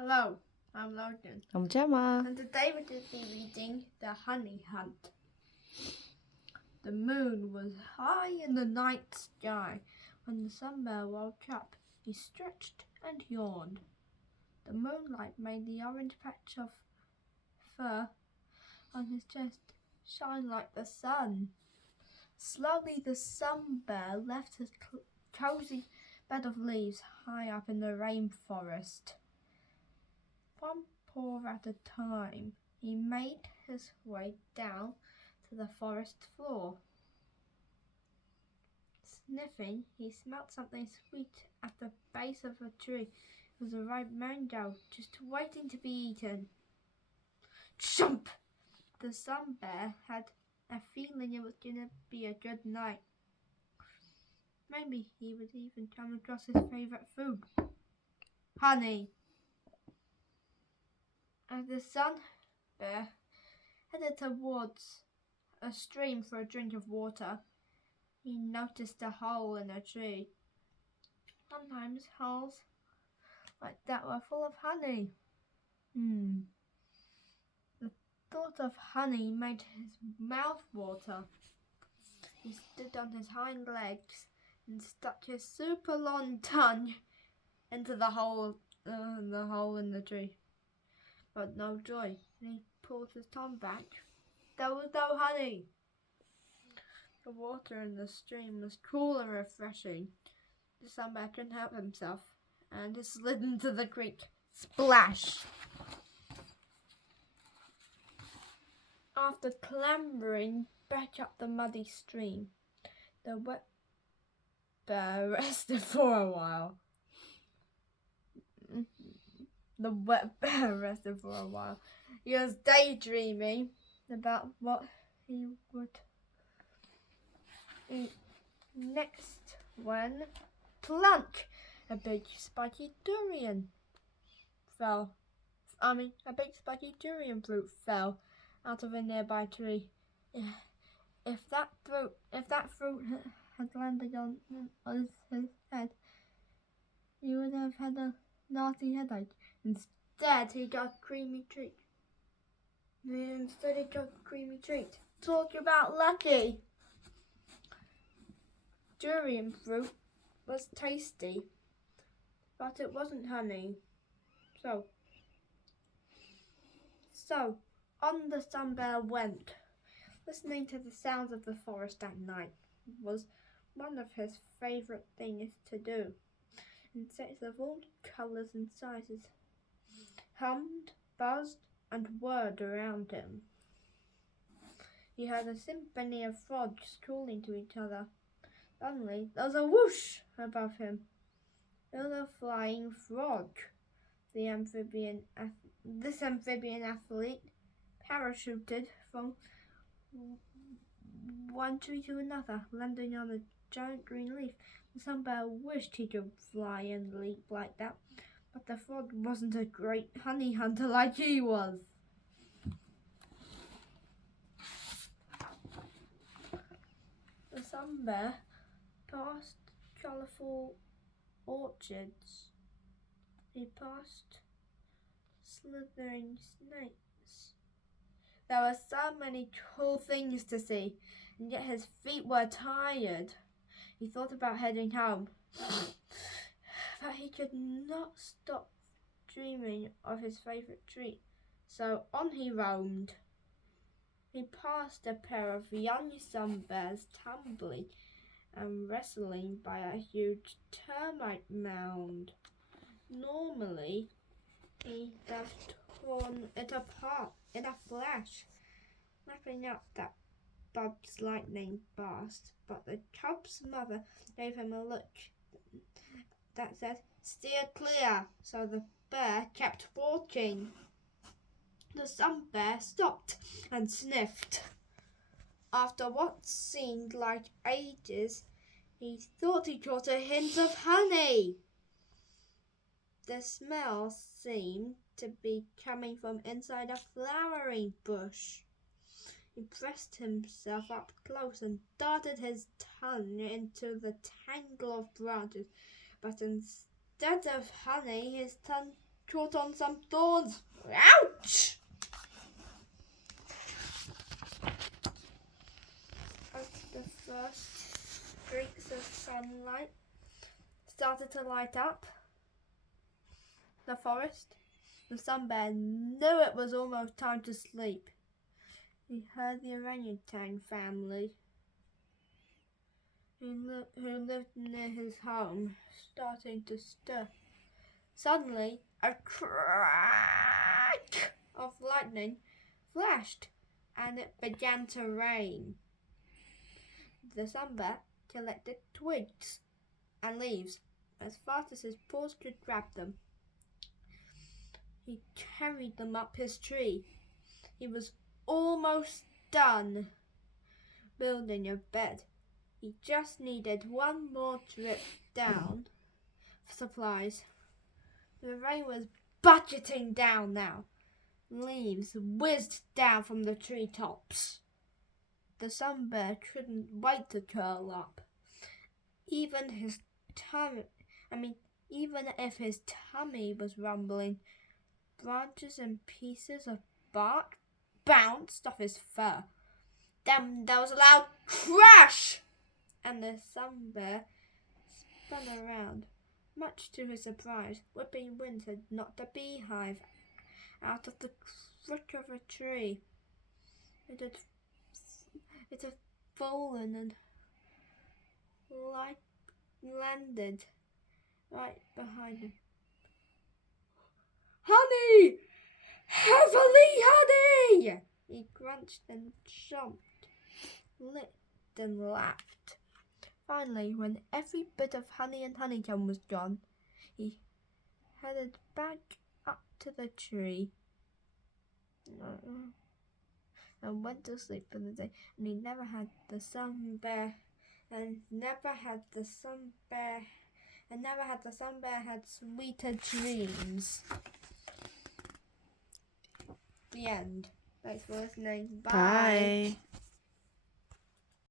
Hello, I'm Logan, I'm Gemma. and today we're going to be reading The Honey Hunt. The moon was high in the night sky when the sunbear woke up. He stretched and yawned. The moonlight made the orange patch of fur on his chest shine like the sun. Slowly the sunbear left his cozy bed of leaves high up in the rainforest. One paw at a time, he made his way down to the forest floor. Sniffing, he smelt something sweet at the base of a tree. It was a ripe mango, just waiting to be eaten. Chomp! The sun bear had a feeling it was going to be a good night. Maybe he would even come across his favourite food, honey. As the sun bear headed towards a stream for a drink of water, he noticed a hole in a tree. Sometimes holes like that were full of honey. The thought of honey made his mouth water. He stood on his hind legs and stuck his super long tongue into the hole in the tree. But no joy. When he pulled his tongue back, there was no honey. The water in the stream was cool and refreshing. The sunbear couldn't help himself, and he slid into the creek. Splash! After clambering back up the muddy stream, the wet bear rested for a while. He was daydreaming about what he would eat next when plunk! A big spiky durian fruit fell out of a nearby tree. If that fruit had landed on his head, he would have had a nasty headache. Instead, he got a creamy treat. Talk about lucky. Durian fruit was tasty, but it wasn't honey. So on the sunbear went. Listening to the sounds of the forest at night was one of his favourite things to do. Insects of all colours and sizes hummed, buzzed, and whirred around him. He heard a symphony of frogs calling to each other. Suddenly, there was a whoosh above him. It was a flying frog. This amphibian athlete parachuted from one tree to another, landing on a giant green leaf. The sunbear wished he could fly and leap like that, but the frog wasn't a great honey hunter like he was. The sunbear passed colourful orchards. He passed slithering snakes. There were so many cool things to see, and yet his feet were tired. He thought about heading home, but he could not stop dreaming of his favourite treat. So on he roamed. He passed a pair of young sunbears tumbling and wrestling by a huge termite mound. Normally, he would have torn it apart in a flash, snapping up that Bob's lightning fast. But the cub's mother gave him a look that said, "Steer clear," so the bear kept walking. The sunbear stopped and sniffed. After what seemed like ages, he thought he caught a hint of honey. The smell seemed to be coming from inside a flowering bush. He pressed himself up close and darted his tongue into the tangle of branches, but instead of honey, his tongue caught on some thorns. Ouch! As the first streaks of sunlight started to light up the forest, the sun bear knew it was almost time to sleep. He heard the orangutan family who lived near his home starting to stir. Suddenly, a crack of lightning flashed, and it began to rain. The sun bear collected twigs and leaves as fast as his paws could grab them. He carried them up his tree. He was almost done building a bed. He just needed one more trip down for supplies. The rain was bucketing down now. Leaves whizzed down from the treetops. The sun bear couldn't wait to curl up. Even if his tummy was rumbling, branches and pieces of bark bounced off his fur. Then there was a loud crash, and the sun bear spun around. Much to his surprise, whipping winds had knocked a beehive out of the crook of a tree. It had fallen and landed right behind him. "Honey! Heavily honey!" He crunched and chomped, licked and lapped. Finally, when every bit of honey and honeycomb was gone, he headed back up to the tree and went to sleep for the day. And he never had the sun bear had sweeter dreams. The end. Thanks for listening. Bye.